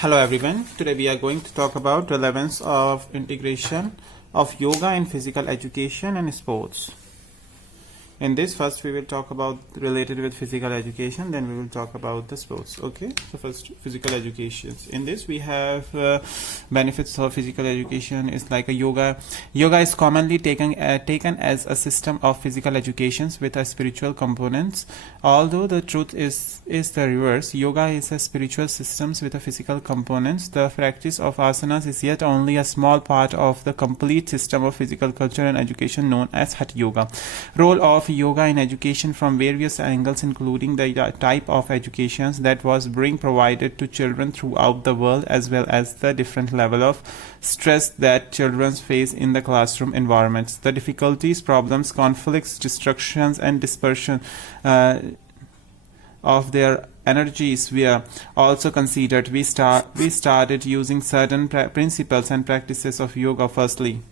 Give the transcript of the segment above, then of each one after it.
Hello everyone. Today we are going to talk about relevance of integration of yoga in physical education and sports. In this, first we will talk about related with physical education, then we will talk about the sports. Okay, so first physical education. In this we have benefits of physical education is like a yoga. Yoga is commonly taken as a system of physical educations with a spiritual components. Although the truth is the reverse. Yoga is a spiritual systems with a physical components. The practice of asanas is yet only a small part of the complete system of physical culture and education known as Hatha Yoga. Role of yoga in education from various angles, including the type of educations that was being provided to children throughout the world, as well as the different level of stress that children face in the classroom environments, the difficulties, problems, conflicts, distractions, and dispersion of their energies were also considered. We started using certain principles and practices of yoga. Firstly,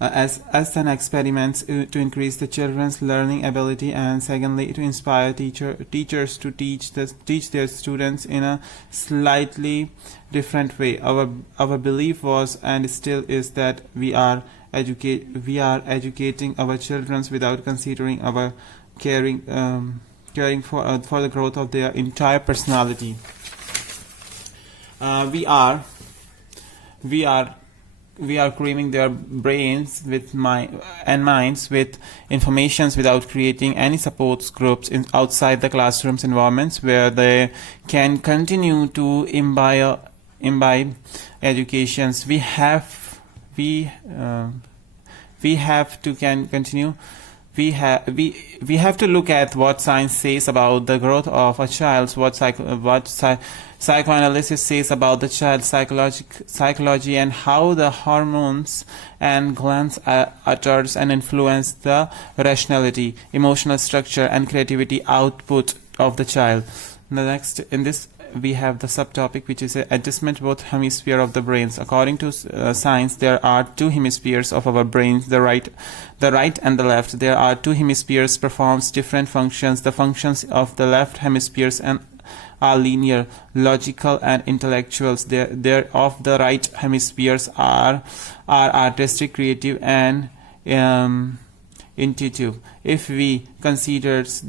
as an experiment to increase the children's learning ability, and secondly to inspire teachers to teach their students in a slightly different way. Our belief was and still is that we are educating our children without considering our caring for the growth of their entire personality. We are creaming their brains and minds with informations without creating any support groups outside the classroom's environments where they can continue to imbibe educations. We have to look at what science says about the growth of a child, what psychoanalysis says about the child's psychology, and how the hormones and glands utters and influence the rationality, emotional structure, and creativity output of the child. Next, in this we have the subtopic, which is adjustment both hemisphere of the brains. According to science, there are two hemispheres of our brains, the right and the left. There are two hemispheres performs different functions. The functions of the left hemispheres are linear, logical, and intellectuals. There of the right hemispheres are artistic, creative, and intuitive. If we considers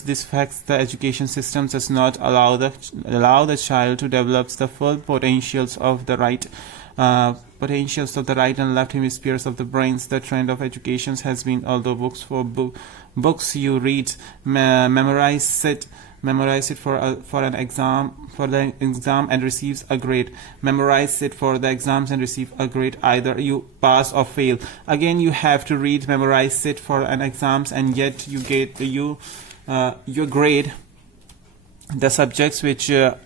this fact, the education system does not allow the child to develop the full potentials of the right and left hemispheres of the brains. The trend of education has been, although books you read, memorize it for the exam and receives a grade. Memorize it for the exams and receive a grade. Either you pass or fail. Again, you have to read, memorize it for an exams, and yet you get your grade. The subjects which are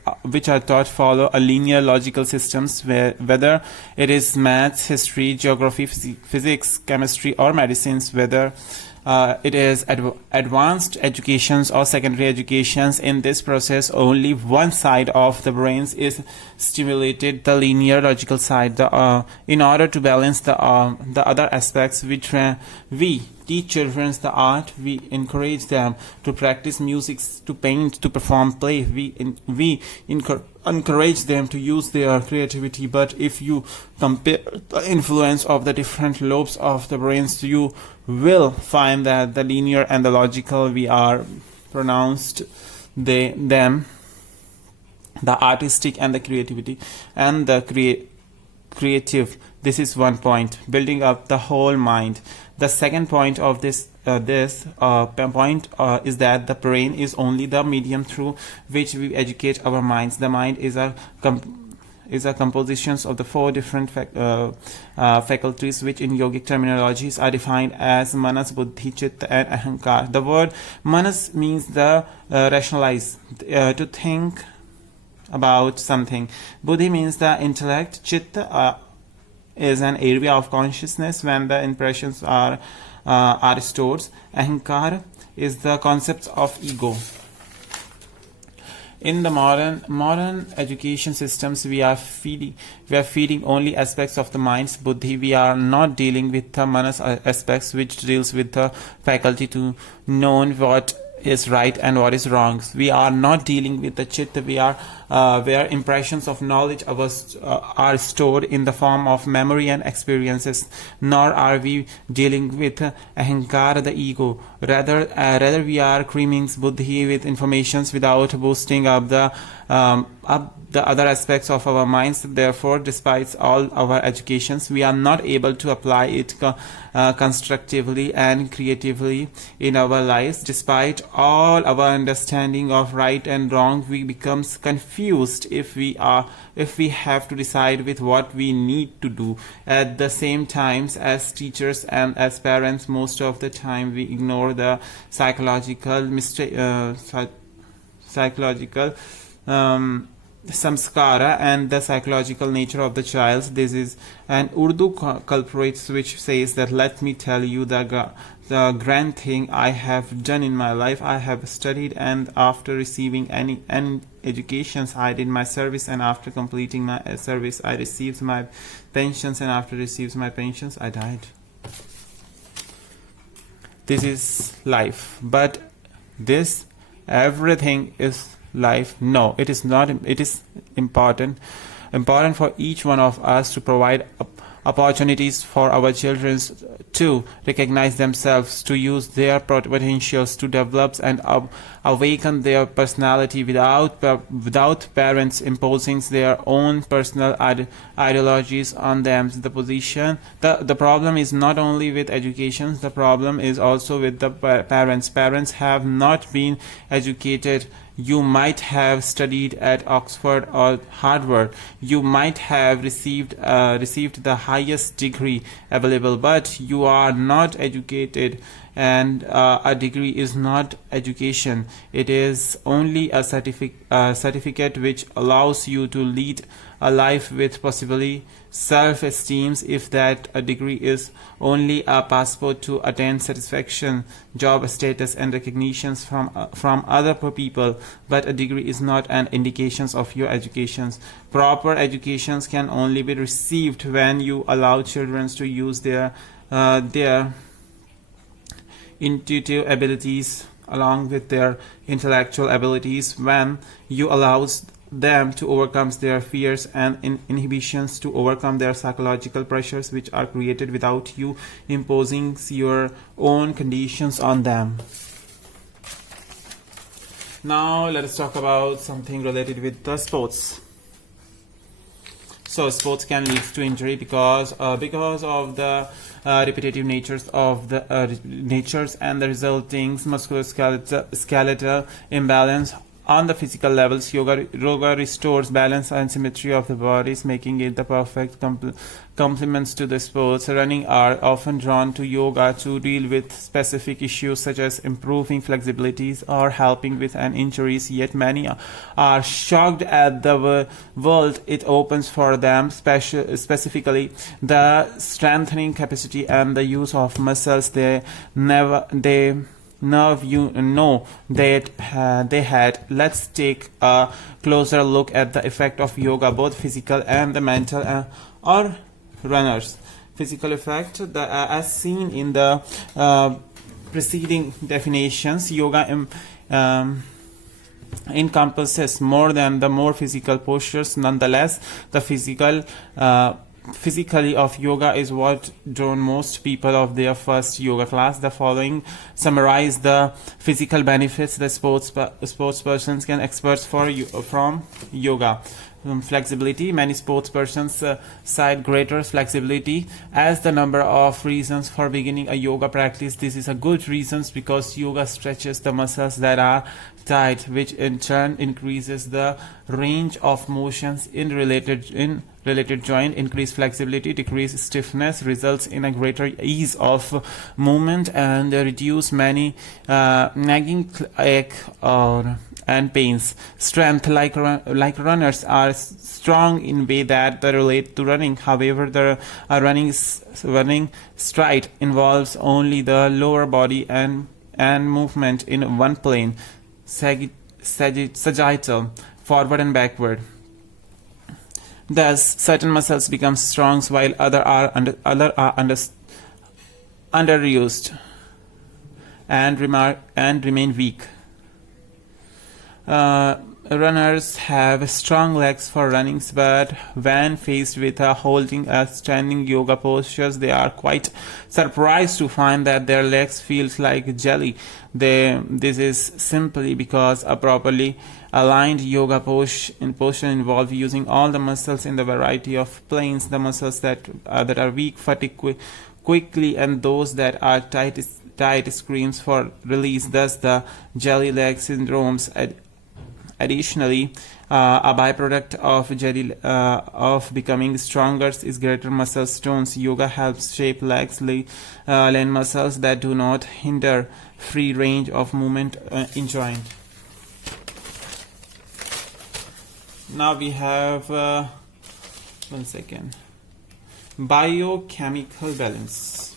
taught follow a linear logical systems, whether it is maths, history, geography, physics, chemistry, or medicines, whether it is advanced educations or secondary educations. In this process, only one side of the brains is stimulated, the linear logical side. In order to balance the other aspects, we teach children the art. We encourage them to practice music, to paint, to perform play. We encourage them to use their creativity. But if you compare the influence of the different lobes of the brains, you will find that the linear and the logical, we are pronounced them, the artistic and the creativity and the creative. This is one point, building up the whole mind. The second point of this point is that the brain is only the medium through which we educate our minds. The mind is a composition of the four different faculties, which in yogic terminologies are defined as manas, buddhi, chitta, and ahankar. The word manas means the rationalize, to think about something. Buddhi means the intellect. Chitta is an area of consciousness when the impressions are stored. Ahankar is the concept of ego. In the modern education systems, we are feeding only aspects of the mind's buddhi. We are not dealing with the manas aspects, which deals with the faculty to know what is right and what is wrong. We are not dealing with the chitta, we are where impressions of knowledge are stored in the form of memory and experiences, nor are we dealing with ahankara, the ego. Rather we are creaming buddhi with informations without boosting up the other aspects of our minds. Therefore, despite all our educations, we are not able to apply it constructively and creatively in our lives. Despite all our understanding of right and wrong, we become confused if we have to decide with what we need to do. At the same time, as teachers and as parents, most of the time we ignore the psychological samskara and the psychological nature of the child. This is an Urdu culprit which says that, let me tell you the grand thing I have done in my life. I have studied, and after receiving any educations, I did my service, and after completing my service, I received my pensions, and after received my pensions, I died. This is life. But this, everything is life? No, it is not. It is important for each one of us to provide opportunities for our children to recognize themselves, to use their potentials, to develop and awaken their personality without parents imposing their own personal ideologies on them. The problem is not only with education, the problem is also with the parents. Parents have not been educated. You might have studied at Oxford or Harvard. You might have received the highest degree available, but you are not educated. And a degree is not education. It is only a certificate which allows you to lead a life with possibly self-esteem. If that a degree is only a passport to attain satisfaction, job status and recognitions from other people, but a degree is not an indication of your educations. Proper educations can only be received when you allow children to use their intuitive abilities along with their intellectual abilities, when you allow them to overcome their fears and inhibitions, to overcome their psychological pressures which are created without you imposing your own conditions on them. Now let us talk about something related with the sports. So sports can lead to injury because of the repetitive natures of the natures and the resulting musculoskeletal imbalance. On the physical levels, yoga restores balance and symmetry of the bodies, making it the perfect complements to the sports. Running are often drawn to yoga to deal with specific issues such as improving flexibilities or helping with an injuries, yet many are shocked at the world it opens for them, specifically the strengthening capacity and the use of muscles they had. Let's take a closer look at the effect of yoga, both physical and the mental, or runners. Physical effect, as seen in the preceding definitions, yoga encompasses more than the more physical postures. Nonetheless, the physically of yoga is what drawn most people of their first yoga class. The following summarize the physical benefits that sports persons can expect from yoga. Flexibility. Many sports persons cite greater flexibility as the number of reasons for beginning a yoga practice. This is a good reason because yoga stretches the muscles that are tight, which in turn increases the range of motions in related joint. Increased flexibility, decreased stiffness results in a greater ease of movement and reduce many nagging ache and pains. Strength, like runners are strong in way that they relate to running. However, the running stride involves only the lower body and movement in one plane, sagittal, forward and backward. Thus, certain muscles become strong while other are underused. and remain weak. Runners have strong legs for running, but when faced with holding a standing yoga postures, they are quite surprised to find that their legs feels like jelly. This is simply because a properly aligned yoga posture involves using all the muscles in the variety of planes. The muscles that are weak fatigue quickly, and those that are tight screams for release. Thus, the jelly leg syndromes. Additionally, a byproduct of becoming stronger is greater muscle tones. Yoga helps shape legs, lean muscles that do not hinder free range of movement in joint. Now we have biochemical balance.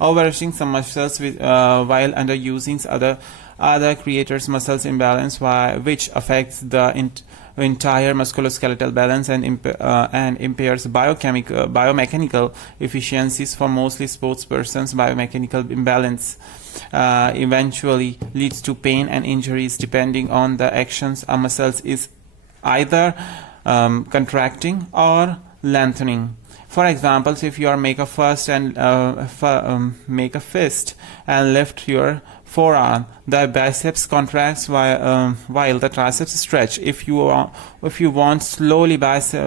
Overrushing some muscles while underusing other creators muscles imbalance, which affects the entire musculoskeletal balance and impairs biomechanical efficiencies. For mostly sports persons, biomechanical imbalance eventually leads to pain and injuries depending on the actions. A muscle is either contracting or lengthening. For example, if you make a fist and lift your forearm, the biceps contracts while the triceps stretch. If you want slowly biceps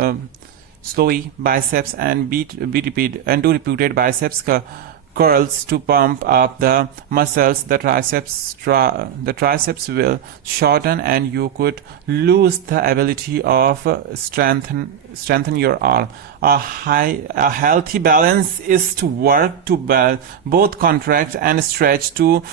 and do repeated biceps curls to pump up the muscles, the triceps will shorten, and you could lose the ability of strengthen your arm. A healthy balance is to work to both contract and stretch to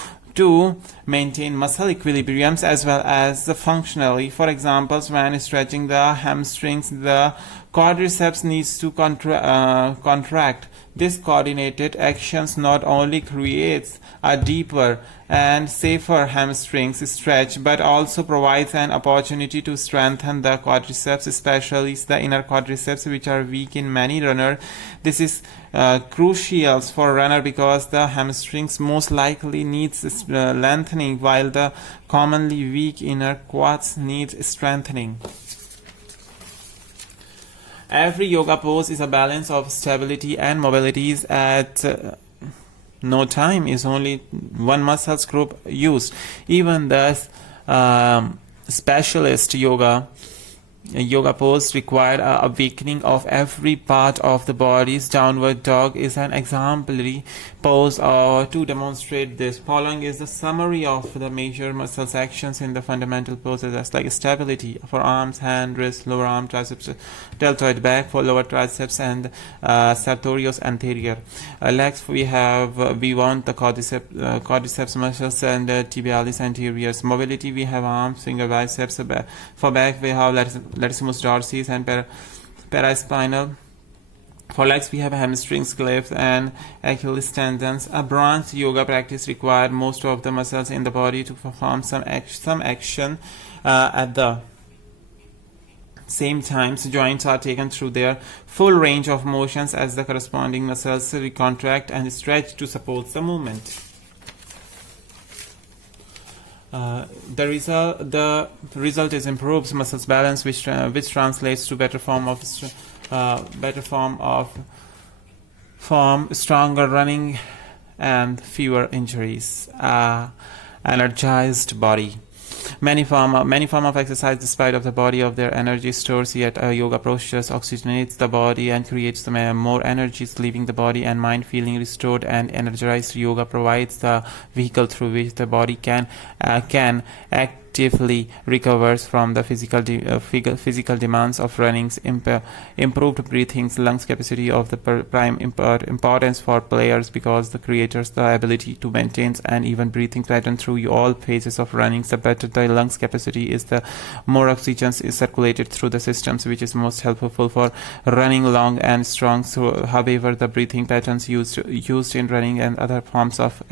maintain muscle equilibriums as well as functionally. For example, when stretching the hamstrings, the quadriceps needs to contract. This coordinated actions not only creates a deeper and safer hamstrings stretch, but also provides an opportunity to strengthen the quadriceps, especially the inner quadriceps, which are weak in many runners. This is crucial for runner because the hamstrings most likely needs lengthening, while the commonly weak inner quads need strengthening. Every yoga pose is a balance of stability and mobilities. At no time is only one muscles group used. Even the specialist yoga pose require a weakening of every part of the body's. Downward dog is an exemplary pose to demonstrate this. Following is the summary of the major muscle actions in the fundamental poses, as like stability for arms, hand, wrist, lower arm, triceps, deltoid back for lower triceps, and sartorius anterior. Legs, we want the quadriceps muscles and tibialis anteriors. Mobility, we have arms, finger, biceps. For back, we have latissimus dorsis and paraspinal. For legs, we have hamstrings, glutes, and Achilles tendons. A bronze yoga practice required most of the muscles in the body to perform some action at the same time. Joints are taken through their full range of motions as the corresponding muscles contract and stretch to support the movement. The result is improved muscles balance, which translates to better form, stronger running, and fewer injuries. Energized body. Many form of exercise despite of the body of their energy stores, yet yoga postures oxygenates the body and creates more energy, leaving the body and mind feeling restored and energized. Yoga provides the vehicle through which the body can actively recovers from the physical demands of running. Improved breathing, lungs capacity of the prime importance for players because the creators the ability to maintain an even breathing pattern through all phases of running. The better the lungs capacity is, the more oxygen is circulated through the systems, which is most helpful for running long and strong. So, however, the breathing patterns used in running and other forms of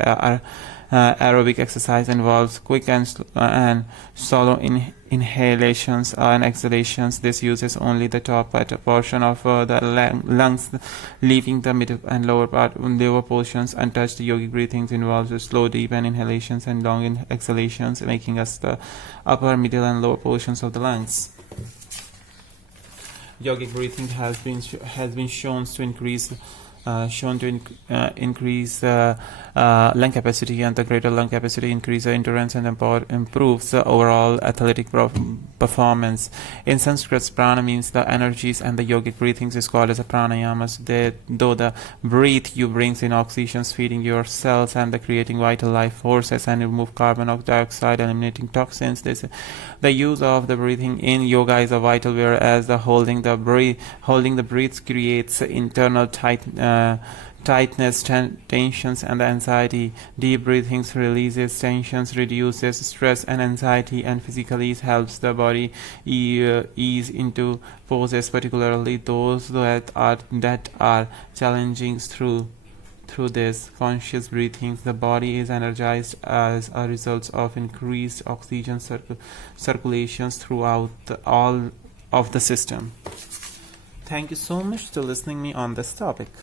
Aerobic exercise involves quick and shallow inhalations and exhalations. This uses only the top portion of the lungs, leaving the middle and lower portions untouched. Yogic breathing involves slow, deep inhalations and long exhalations, making us the upper, middle, and lower portions of the lungs. Yogic breathing has been shown to increase lung capacity, and the greater lung capacity increases endurance and improves overall athletic performance. In Sanskrit, prana means the energies, and the yogic breathing is called as a pranayamas. Though the breath you brings in oxygen, feeding your cells and creating vital life forces, and remove carbon dioxide, eliminating toxins. The use of the breathing in yoga is vital, whereas the holding the breath creates internal tightness, tensions, and anxiety. Deep breathing releases tensions, reduces stress and anxiety, and physically helps the body ease into poses, particularly those that are challenging. Through this conscious breathing, the body is energized as a result of increased oxygen circulations throughout all of the system. Thank you so much for listening me on this topic.